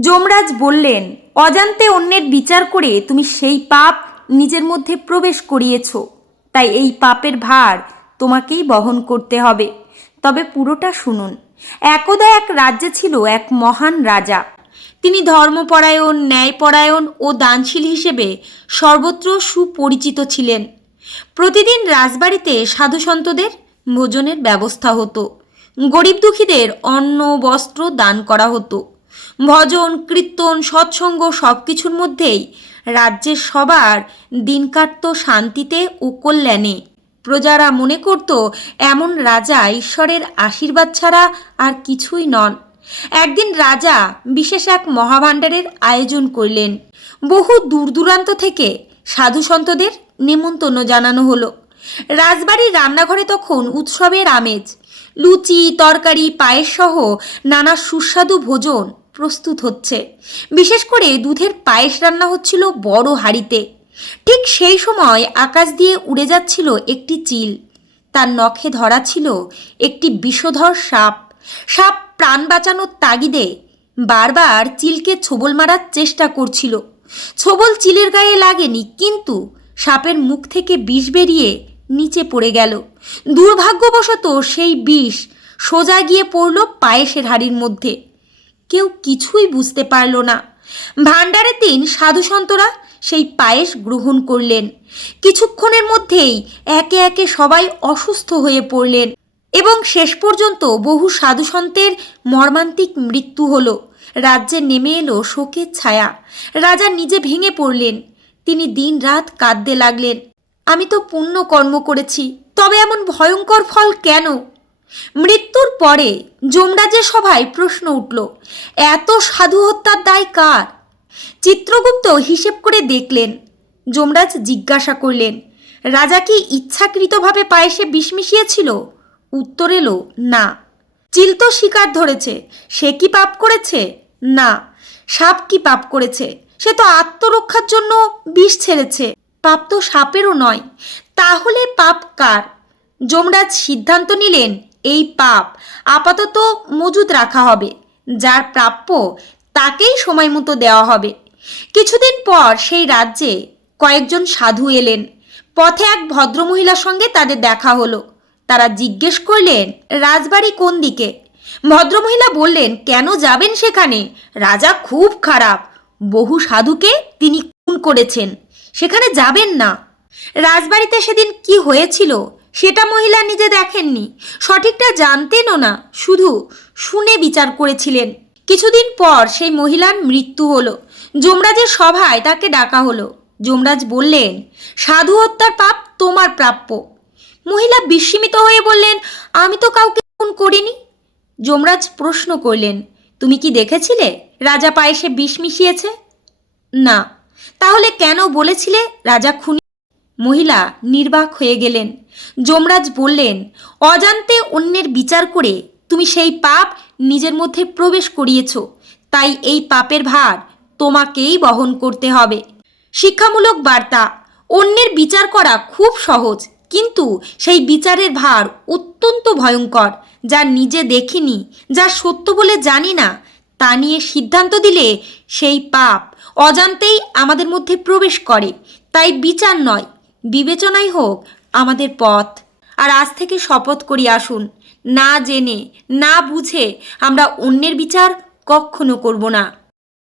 যমরাজ বললেন, অজান্তে অন্যের বিচার করে তুমি সেই পাপ নিজের মধ্যে প্রবেশ করিয়েছ। তাই এই পাপের ভার তোমাকেই বহন করতে হবে। তবে পুরোটা শুনুন। একদা এক রাজ্যে ছিল এক মহান রাজা। তিনি ধর্মপরায়ণ, ন্যায়পরায়ণ ও দানশীল হিসেবে সর্বত্র সুপরিচিত ছিলেন। প্রতিদিন রাজবাড়িতে সাধুসন্তদের ভোজনের ব্যবস্থা হতো। গরিব দুঃখীদের অন্ন, বস্ত্র দান করা হতো। ভজন, কীর্তন, সৎসঙ্গ সব কিছুর মধ্যেই রাজ্যের সবার দিন কাটত শান্তিতে ও কল্যাণে। প্রজারা মনে করত, এমন রাজা ঈশ্বরের আশীর্বাদ ছাড়া আর কিছুই নন। একদিন রাজা বিশেষ এক মহাভাণ্ডারের আয়োজন করলেন। বহু দূর দূরান্ত থেকে সাধু সন্তদের নেমন্তন্ন জানানো হলো। রাজবাড়ির রান্নাঘরে তখন উৎসবের আমেজ। লুচি, তরকারি পায়েস সহ নানা সুস্বাদু ভোজন প্রস্তুত হচ্ছে। বিশেষ করে দুধের পায়েস রান্না হচ্ছিল বড় হাঁড়িতে। ঠিক সেই সময় আকাশ দিয়ে উড়ে যাচ্ছিল একটি চিল। তার নখে ধরা ছিল একটি বিষধর সাপ। সাপ প্রাণ বাঁচানোর তাগিদে বারবার চিলকে ছোবল মারার চেষ্টা করছিল। ছোবল চিলের গায়ে লাগেনি, কিন্তু সাপের মুখ থেকে বিষ বেরিয়ে নিচে পড়ে গেল। দুর্ভাগ্যবশত সেই বিষ সোজা গিয়ে পড়ল পায়েসের হাড়ির মধ্যে। কেউ কিছুই বুঝতে পারল না। ভাণ্ডারের দিন সাধুসন্তরা সেই পায়েস গ্রহণ করলেন। কিছুক্ষণের মধ্যেই একে একে সবাই অসুস্থ হয়ে পড়লেন এবং শেষ পর্যন্ত বহু সাধুসন্তের মর্মান্তিক মৃত্যু হলো। রাজ্যে নেমে এলো শোকের ছায়া। রাজা নিজে ভেঙে পড়লেন। তিনি দিন রাত কাঁদতে লাগলেন। আমি তো পুণ্য কর্ম করেছি, তবে এমন ভয়ঙ্কর ফল কেন? মৃত্যুর পরে যমরাজের সভায় প্রশ্ন উঠল, এত সাধু হত্যার দায় কার? চিত্রগুপ্ত হিসেব করে দেখলেন, যমরাজ জিজ্ঞাসা করলেন, রাজা কি ইচ্ছাকৃতভাবে পায়েসে বিষ মিশিয়েছিল? উত্তর এলো, না। চিল তো শিকার ধরেছে, সে কি পাপ করেছে? না। সাপ কি পাপ করেছে? সে তো আত্মরক্ষার জন্য বিষ ছেড়েছে। পাপ তো সাপেরও নয়, তাহলে পাপ কার? যমরাজ সিদ্ধান্ত নিলেন এই পাপ আপাতত মজুদ রাখা হবে, যার প্রাপ্য তাকেই সময় মতো দেওয়া হবে। কিছুদিন পর সেই রাজ্যে কয়েকজন সাধু এলেন। পথে এক ভদ্রমহিলার সঙ্গে তাদের দেখা হলো। তারা জিজ্ঞেস করলেন, রাজবাড়ি কোন দিকে? ভদ্রমহিলা বললেন, কেন যাবেন সেখানে? রাজা খুব খারাপ। বহু সাধুকে তিনি খুন করেছেন। সেখানে যাবেন না। রাজবাড়িতে সেদিন কি হয়েছিল? সেটা মহিলা নিজে দেখেননি। সঠিকটা জানতেনও না। শুধু শুনে বিচার করেছিলেন। কিছুদিন পর সেই মহিলার মৃত্যু হলো। যমরাজের সভায় তাকে ডাকা হলো। যমরাজ বললেন, সাধু হত্যার পাপ তোমার প্রাপ্য। মহিলা বিস্মিত হয়ে বললেন, আমি তো কাউকে খুন করিনি। যমরাজ প্রশ্ন করলেন, তুমি কি দেখেছিলে রাজা পায়েসে বিষ মিশিয়েছে? না। তাহলে কেন বলেছিলে রাজা খুনি মহিলা নির্বাক হয়ে গেলেন। যমরাজ বললেন, অজান্তে অন্যের বিচার করে তুমি সেই পাপ নিজের মধ্যে প্রবেশ করিয়েছ। তাই এই পাপের ভার তোমাকেই বহন করতে হবে। শিক্ষামূলক বার্তা, অন্যের বিচার করা খুব সহজ, কিন্তু সেই বিচারের ভার অত্যন্ত ভয়ঙ্কর, যা নিজে দেখিনি, যা সত্য বলে জানি না। তা নিয়ে সিদ্ধান্ত দিলে সেই পাপ অজান্তেই আমাদের মধ্যে প্রবেশ করে। তাই বিচার নয় বিবেচনাই হোক, আমাদের পথ। আর আজ থেকে শপথ করি, আসুন। না জেনে, না বুঝে আমরা অন্যের বিচার কখনো করব না।